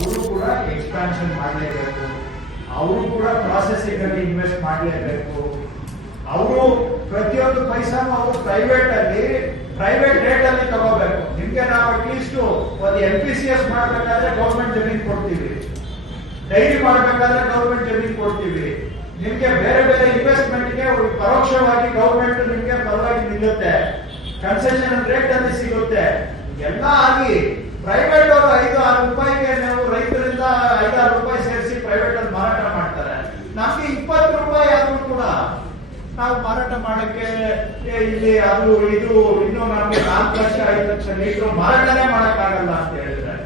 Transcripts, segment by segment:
ಅವರು ಕೂಡ ಎಕ್ಸ್ಪಾನ್ಷನ್ ಮಾಡಲೇಬೇಕು. ಅವರು ಕೂಡ ಪ್ರಾಸೆಸಿಂಗ್ ಅಲ್ಲಿ ಇನ್ವೆಸ್ಟ್ ಮಾಡಲೇಬೇಕು. ಅವರು ಪ್ರತಿಯೊಂದು ಪೈಸಾನು ಅವರು ಪ್ರೈವೇಟ್ ಅಲ್ಲಿ ಪ್ರೈವೇಟ್ ರೇಟ್ ಅಲ್ಲಿ ತಗೋಬೇಕು. ನಿಮ್ಗೆ ನಾವು ಅಟ್ಲೀಸ್ಟ್ ಒಂದು ಎಲ್ ಪಿ ಸಿ ಎಸ್ ಮಾಡಬೇಕಾದ್ರೆ ಗೌರ್ಮೆಂಟ್ ಜಮೀನ್ ಕೊಡ್ತೀವಿ. ಡೈರಿ ಮಾಡಬೇಕಾದ್ರೆ ಗೌರ್ಮೆಂಟ್ ಜಮೀನ್ ಕೊಡ್ತೀವಿ. ನಿಮ್ಗೆ ಬೇರೆ ಬೇರೆ ಇನ್ವೆಸ್ಟ್ಮೆಂಟ್ಗೆ ಪರೋಕ್ಷವಾಗಿ ಗೌರ್ಮೆಂಟ್ ನಿಮ್ಗೆ ಪರವಾಗಿ ನಿಲ್ಲುತ್ತೆ. ಕನ್ಸೆಷನ್ ರೇಟ್ ಅಲ್ಲಿ ಸಿಗುತ್ತೆ. ಎಲ್ಲ ಆಗಿ ಪ್ರೈವೇಟ್ ಅವರು ಐದು, ಆರು ರೂಪಾಯಿಗೆ ನಾವು ರೈತರಿಂದ ಐದಾರು ರೂಪಾಯಿ ಸೇರಿಸಿ ಪ್ರೈವೇಟ್ ಅಲ್ಲಿ ಮಾರಾಟ ಮಾಡ್ತಾರೆ ನಮ್ಗೆ ಇಪ್ಪತ್ತು ರೂಪಾಯಿ ಆದ್ರೂ ಕೂಡ ನಾವು ಮಾರಾಟ ಮಾಡಕ್ಕೆ ಇಲ್ಲಿ ಅದು ಇದು ಇನ್ನು ನಮ್ಗೆ ನಾಲ್ಕು ಲಕ್ಷ ಐದು ಲಕ್ಷ ಲೀಟರ್ ಮಾರಾಟನೇ ಮಾಡಕ್ಕಾಗಲ್ಲ ಅಂತ ಹೇಳಿದ್ರೆ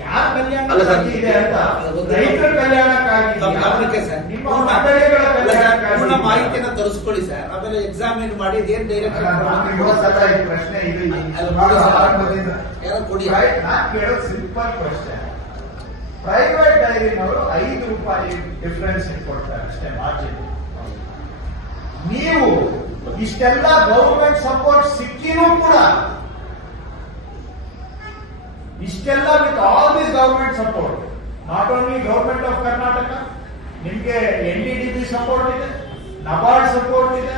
ಯಾರ ಕಲ್ಯಾಣ ಇದೆ ಅಂತ ರೈತರ ಕಲ್ಯಾಣಕ್ಕಾಗಿ ನಿಮ್ಮ ಮಂಡಳಿಗಳ ಕಲ್ಯಾಣಕ್ಕಾಗಿ ಮಾಹಿತಿಯನ್ನ ತರಿಸ್ಕೊಳ್ಳಿ ಸರ್ ಆಮೇಲೆ ಎಕ್ಸಾಮಿನ್ ಮಾಡಿ ಏನ್ ಡೈರೆಕ್ಟ್ ಪ್ರಶ್ನೆ ಇದು ಕೊಡಿ ಸರ್. ಆರಂಭದಿಂದ. ಯಾರೋ ಕೊಡಿ. Right? ನಾನ್ ಕೇಳೋದು ಸಿಂಪಲ್ ಕ್ವಶನ್ ಪ್ರೈವೇಟ್ ಡೈರಿನವರು ಐದು ರೂಪಾಯಿ ಡಿಫರೆನ್ಸ್ ಇಟ್ಕೊಡ್ತಾರೆ ಅಷ್ಟೇ ಮಾರ್ಜಿನ್ ನೀವು ಇಷ್ಟೆಲ್ಲ ಗೌರ್ಮೆಂಟ್ ಸಪೋರ್ಟ್ ಸಿಕ್ಕಿನೂ ಕೂಡ ಇಷ್ಟೆಲ್ಲ with all this government support not only government of Karnataka ನಿಮ್ಗೆ ಎನ್ ಡಿ ಸಪೋರ್ಟ್ ಇದೆ ನಬಾರ್ಡ್ ಸಪೋರ್ಟ್ ಇದೆ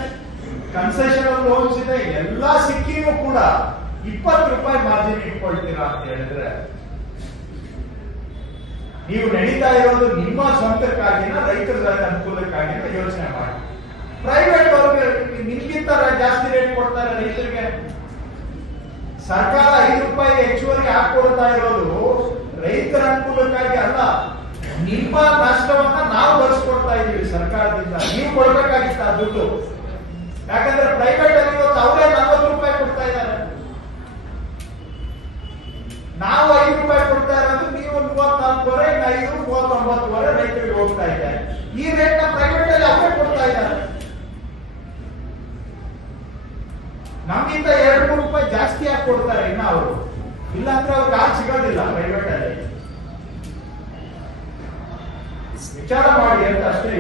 ಕನ್ಸೆಷನಲ್ ಲೋನ್ಸ್ ಇದೆ, ಎಲ್ಲ ಸಿಕ್ಕಿನೂ ಕೂಡ ಇಪ್ಪತ್ತು ರೂಪಾಯಿ ಮಾರ್ಜಿನ್ ಇಟ್ಕೊಳ್ತೀರಾ ಅಂತ ಹೇಳಿದ್ರೆ, ನೀವು ನಡೀತಾ ಇರೋದು ನಿಮ್ಮ ಸ್ವಂತಕ್ಕಾಗಿನ ರೈತರ ಅನುಕೂಲಕ್ಕಾಗಿನ ಯೋಚನೆ ಮಾಡಿ. ನಿಮ್ಗಿಂತ ಜಾಸ್ತಿ ರೇಟ್ ಕೊಡ್ತಾರೆ ರೈತರಿಗೆ. ಸರ್ಕಾರ ಐದು ರೂಪಾಯಿ ಹೆಚ್ಚುವರಿ ಹಾಕೊಡ್ತಾ ಇರೋದು ರೈತರ ಅನುಕೂಲಕ್ಕಾಗಿ ಅಲ್ಲ, ನಿಮ್ಮ ನಷ್ಟವನ್ನ ನಾವು ಬಳಸ್ಕೊಡ್ತಾ ಇದೀವಿ ಸರ್ಕಾರದಿಂದ. ನೀವು ಕೊಡ್ಬೇಕಾಗಿತ್ತ ದುಡ್ಡು. ಯಾಕಂದ್ರೆ ಪ್ರೈವೇಟ್ ಅಲ್ಲಿ ಇವತ್ತು ಅವರೇ ನಲ್ವತ್ತು ರೂಪಾಯಿ ಕೊಡ್ತಾ ಇದ್ದಾರೆ. ನಾವು ಐದು ರೂಪಾಯಿ ಕೊಡ್ತಾ ಇರೋದು ನೀವು ಮೂವತ್ನಾಲ್ಕುವರೆ ಐದು, ಮೂವತ್ತೊಂಬತ್ತುವರೆ ರೈತರಿಗೆ ಹೋಗ್ತಾ ಇದ್ದಾರೆ. ಈ ರೇಟ್ ಪ್ರೈವೇಟ್ ಅಲ್ಲಿ ಅವರೇ ಕೊಡ್ತಾ ಇದ್ದಾರೆ ನಮ್ಗಿಂತ ಎರಡು ಮೂರು ರೂಪಾಯಿ ಜಾಸ್ತಿ ಹಾಕಿ ಕೊಡ್ತಾರೆ ಇನ್ನ ಅವರು. ಇಲ್ಲಾಂದ್ರೆ ಅವ್ರಿಗೆ ಆ ಸಿಗೋದಿಲ್ಲ ಪ್ರೈವೇಟ್ ಅಲ್ಲಿ ವಿಚಾರ ಮಾಡಿ ಅಂತ ಅಷ್ಟೇ